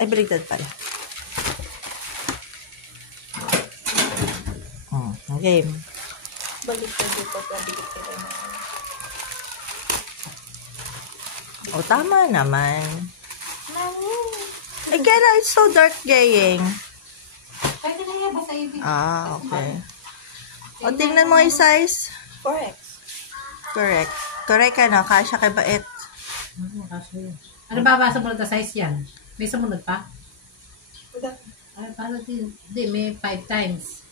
Ay, baligtad pala. Game. Baligtad dito. Dikit ka na. O, tama naman. Eh, kaya na, it's so dark, gayeng. Pwede na yan, basta ibig. Okay. O, tingnan mo yung size. Correct. Correct. Correct ka na, kasya kay Bait. Ano ba basa mo na size yan? May sumunod pa? Wala. Ay, parang di, may 5 times.